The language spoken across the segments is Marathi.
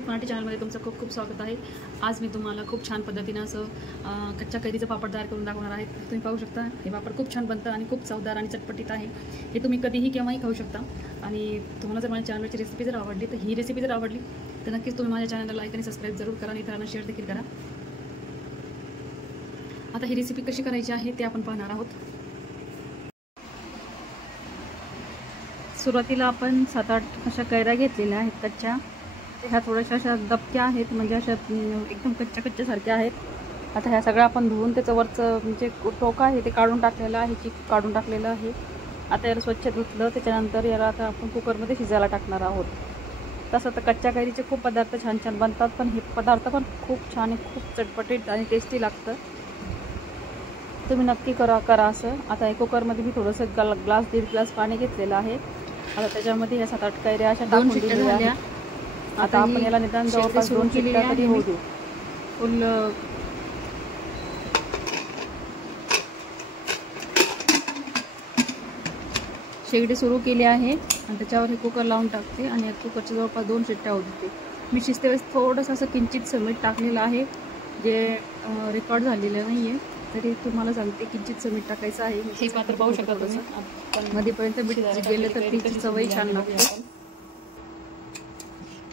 मराठी चॅनलमध्ये तुमचं खूप खूप स्वागत आहे। आज मी तुम्हाला खूप छान पद्धतीने असं कच्च्या कैरीचं पापड तयार करून दाखवणार आहे। तुम्ही पाहू शकता हे पापड खूप छान बनतं आणि खूप चवदार आणि चटपटीत आहे। हे तुम्ही कधीही केव्हाही खाऊ शकता। आणि तुम्हाला जर माझ्या चॅनलची रेसिपी जर आवडली तर ही रेसिपी जर आवडली तर नक्कीच तुम्ही माझ्या चॅनलला लाईक आणि सबस्क्राईब जरूर करा आणि इतरांना शेअर देखील करा। आता ही रेसिपी कशी करायची आहे ते आपण पाहणार आहोत। सुरुवातीला आपण 7-8 अशा कैऱ्या घेतलेल्या आहेत कच्च्या। ह्या थोड्याशा अशा दबक्या आहेत, म्हणजे अशा एकदम कच्च्या सारख्या आहेत। आता ह्या सगळ्या आपण धुवून त्याचं वरचं म्हणजे टोक आहे ते काढून टाकलेलं आहे, चीक काढून टाकलेलं आहे। आता याला स्वच्छ धुतलं, त्याच्यानंतर याला आता आपण कुकरमध्ये शिजायला टाकणार आहोत। तसं तर कच्च्या कैरीचे खूप पदार्थ छान छान बनतात, पण हे पदार्थ पण खूप छान आहे, खूप चटपटीत आणि टेस्टी लागतं। तुम्ही नक्की करा असं। आता हे कुकरमध्ये मी थोडंसं 1.5 ग्लास पाणी घेतलेलं आहे। आता त्याच्यामध्ये ह्या 7-8 कैऱ्या अशा टाकून दिलेल्या आहेत। आता आपण याला निदान जवळपास 2 शिट्ट्या तरी होऊ देऊ। फुल शेगडी सुरू केली आहे आणि त्याच्यावर हे कुकर लावून टाकते आणि कुकरच्या जवळपास 2 शिट्ट्या होऊ देते। मी शिजते वेळेस थोडंसं असं किंचित मीठ टाकलेलं आहे, जे रेकॉर्ड झालेलं नाही आहे, तरी तुम्हाला सांगते किंचित मीठ टाकायचं आहे। हे पात्र पाहू शकता तुम्ही, पण मध्येपर्यंत मीठ गेलं तर त्याची चवही छान लागते।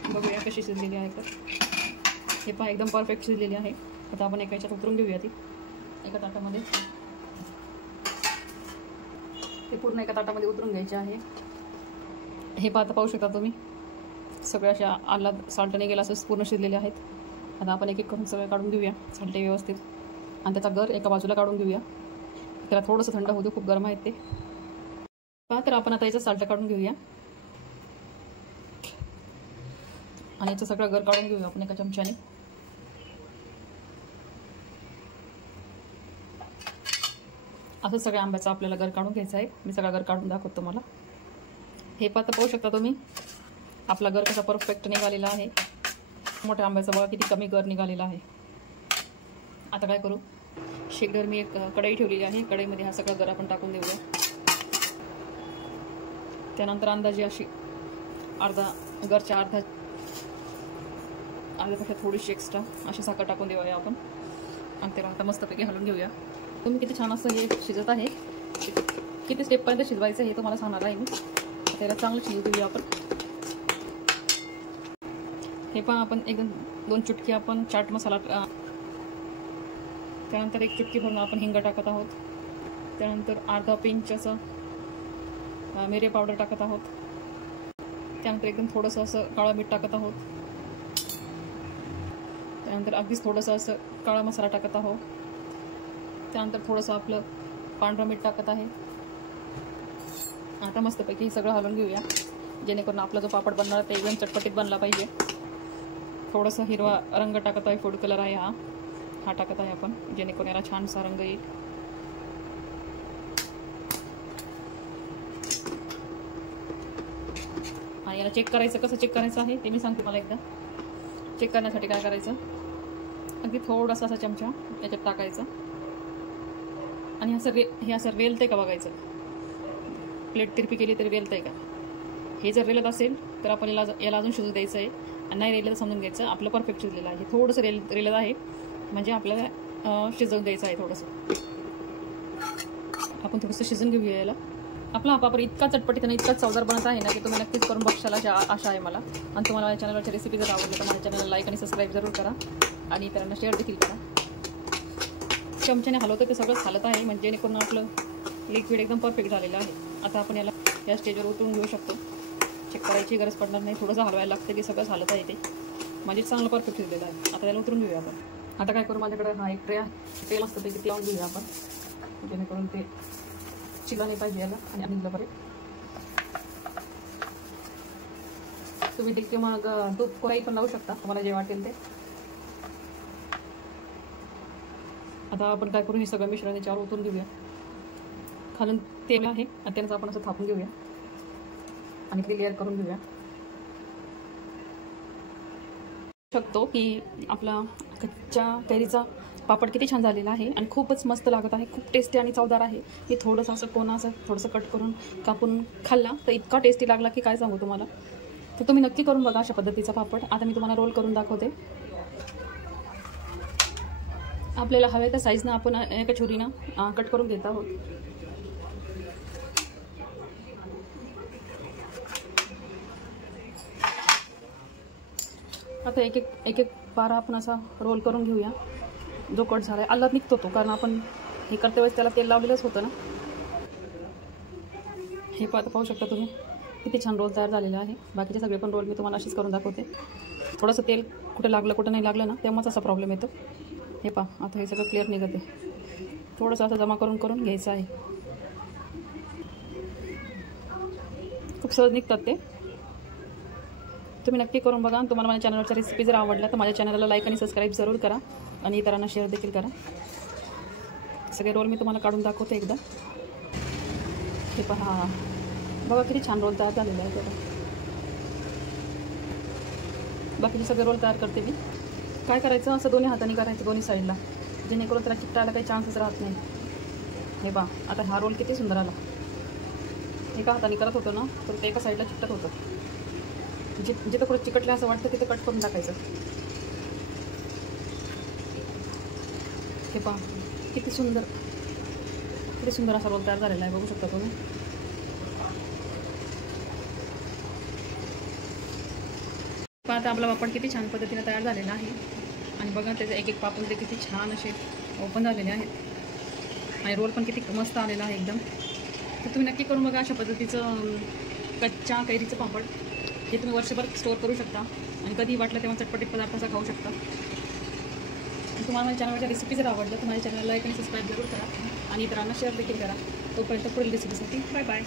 बघूया कशी शिजलेली आहे तर हे पहा एकदम परफेक्ट शिजलेली आहे। आता आपण एका याच्यात उतरून घेऊया ती एका ताटामध्ये। ते पूर्ण एका ताटामध्ये उतरून घ्यायचे आहे। हे पहा पाहू शकता तुम्ही, सगळ्या अशा आला साल्ट नाही गेला असं पूर्ण शिजलेले आहेत। आता आपण एक एक करून सगळं काढून घेऊया साल्टे व्यवस्थित, आणि त्याचा गर एका बाजूला काढून घेऊया। त्याला थोडंसं थंड होऊ दे, खूप गरम आहेत ते। पहा तर आपण आता याचं साल्ट काढून घेऊया आणि याचं सगळं गर काढून घेऊया आपण एका चमच्याने। असं सगळ्या आंब्याचा आपल्याला गर काढून घ्यायचा आहे। मी सगळा गर काढून दाखवतो तुम्हाला। हे पाहता पाहू शकता तुम्ही, आपला गर कसा परफेक्ट निघालेला आहे। मोठ्या आंब्याचा बघा किती कमी गर निघालेला आहे। आता काय करू, शेगडीवर मी एक कढई ठेवलेली आहे, कढईमध्ये हा सगळा गर आपण टाकून देऊया। त्यानंतर अंदाजे अशी गरच्या अर्ध्यापेक्षा थोडीशी एक्स्ट्रा अशी साखर टाकून देऊया आपण, आणि त्याला आता मस्तपैकी हलवून घेऊया। तुम्ही किती छान असं हे शिजत आहे, किती स्टेपपर्यंत शिजवायचं हे तुम्हाला सांगणार आहे मी। त्याला चांगलं शिजू देऊया आपण। हे पण आपण 1-2 चुटकी आपण चाट मसाला, त्यानंतर 1 चुटकी भरून आपण हिंग टाकत आहोत। त्यानंतर अर्धा पिंच असं मिरे पावडर टाकत आहोत। त्यानंतर एकदम थोडंसं असं काळं मीठ टाकत आहोत। त्यानंतर अगदीच थोडंसं असं काळा मसाला टाकत आहोत। त्यानंतर थोडंसं आपलं पांढरं मीठ टाकत आहे। आता मस्तपैकी हे सगळं हलवून घेऊया, जेणेकरून आपला जो पापड बनणार ते एकदम चटपटीत बनला पाहिजे। थोडंसं हिरवा रंग टाकत आहे, फूड कलर आहे हा टाकत आहे आपण, जेणेकरून याला छानसा रंग येईल। आणि याला चेक करायचं, कसं चेक करायचं आहे ते मी सांगते मला एकदा। चेक करण्यासाठी काय करायचं, अगदी थोडासा असा चमचा याच्यात टाकायचा आणि हे असं रेलतंय का बघायचं। प्लेट तिरपी केली तरी रेलतंय का, हे जर रेलत असेल तर आपण याला अजून शिजू द्यायचं आहे, आणि नाही रेललं तर समजून घ्यायचं आपलं परफेक्ट शिजलेलं आहे। थोडंसं रेलत आहे म्हणजे आपल्याला शिजवून द्यायचं आहे थोडंसं। आपण थोडंसं शिजून घेऊया याला। आपला हा पापड इतका चटपटीत आणि इतका चवदार बनत आहे ना की तुम्ही नक्कीच करून बघशाल अशी आशा आहे मला। आणि तुम्हाला माझ्या चॅनलवरच्या रेसिपी जर आवडली तर माझ्या चॅनलला लाईक आणि सबस्क्राईब जरूर करा, आणि इतरांना शेअर देखील करा। चमच्याने हलवतं ते सगळं हालत आहे, म्हणजे जेणेकरून आपलं लिक्विड एकदम परफेक्ट झालेलं आहे। आता आपण याला या स्टेजवर उतरून घेऊ शकतो, चेक करायची गरज पडणार नाही, थोडंसं हलवायला लागतं की सगळंच हालत आहे ते, म्हणजे चांगलं परफेक्ट शिजलेलं आहे। आता याला उतरून घेऊया आपण। आता काय करू, माझ्याकडे हा एक ट्रे आहे, तेल असतं ते लावून घेऊया आपण, जेणेकरून ते चिला नाही पाहिजे याला, आणि आणलं बरे तुम्ही देखील मग तूप कोराई पण लावू शकता, तुम्हाला जे वाटेल ते। आता आपण काय करू, हे सगळं मिश्रण याच्यावर ओतून घेऊया। खालून तेल आहे आणि त्यानंतर आपण असं थापून घेऊया आणि क्लिअर करून घेऊया। शकतो की आपला कच्च्या कैरीचा पापड किती छान झालेला आहे आणि खूपच मस्त लागत आहे, खूप टेस्टी आणि चवदार आहे। मी थोडंसं असं थोडंसं कट करून कापून खाल्ला तर इतका टेस्टी लागला की काय सांगू तुम्हाला। तर तुम्ही नक्की करून बघा अशा पद्धतीचा पापड. आता मी तुम्हाला रोल करून दाखवते. आपल्याला हव्या त्या साईजनं आपण एका छुरीनं कट करून घेत आहोत. आता एक एक पारा आपण असा रोल करून घेऊया. जो कट झाला आहे आल्लात निघतो तो, कारण आपण हे करते वेळेस त्याला तेल लावलेलंच होतं ना. हे पाहू शकता तुम्ही किती छान रोल तयार झालेला आहे. बाकीचे सगळे पण रोल मी तुम्हाला अशीच करून दाखवते. थोडंसं तेल कुठे लागलं कुठं नाही लागलं ना, तेव्हाच असा प्रॉब्लेम येतो. हे पहा आता हे सगळं क्लिअर निघते. थोडंसं असं जमा करून करून घ्यायचं आहे. खूप सहज निघतात ते. तुम्ही नक्की करून बघा. तुम्हाला माझ्या चॅनलवरच्या रेसिपी जर आवडल्या तर माझ्या चॅनलला लाईक आणि सबस्क्राईब जरूर करा आणि इतरांना शेअर देखील करा. सगळे रोल मी तुम्हाला काढून दाखवते एकदा. हे पहा बघा किती छान रोल तयार झालेले आहे. बघा बाकीचे सगळे रोल तयार करते मी. काय करायचं असं दोन्ही हाताने करायचं दोन्ही साईडला, जेणेकरून त्याला चिकटायला काही चान्सच राहत नाही. हे पहा आता हा रोल किती सुंदर आला. एका हाताने करत होतो ना तर ते एका साईडला चिकटत होतं. जिथं कुठं चिकटलं असं वाटतं तिथं कट करून टाकायचं. हे पहा किती सुंदर असा रोल तयार झालेला आहे. बघू शकता तुम्ही. आता आपला पापड किती छान पद्धतीने तयार झालेला आहे. आणि बघा त्याचे एक एक पापड किती छान असे ओपन झालेले आहेत आणि रोल पण किती मस्त आलेला आहे एकदम. तर तुम्ही नक्की करून बघा अशा पद्धतीचं कच्च्या कैरीचं पापड. हे तुम्ही वर्षभर स्टोअर करू शकता आणि कधी वाटलं तेव्हा चटपटीत पदार्थ असा खाऊ शकता. आणि तुम्हाला माझ्या चॅनलवरच्या रेसिपी जर आवडलं तर माझ्या चॅनलला लाईक आणि सबस्क्राईब जरूर करा आणि इतरांना शेअर देखील करा. तोपर्यंत पुढील रेसिपीसाठी बाय बाय.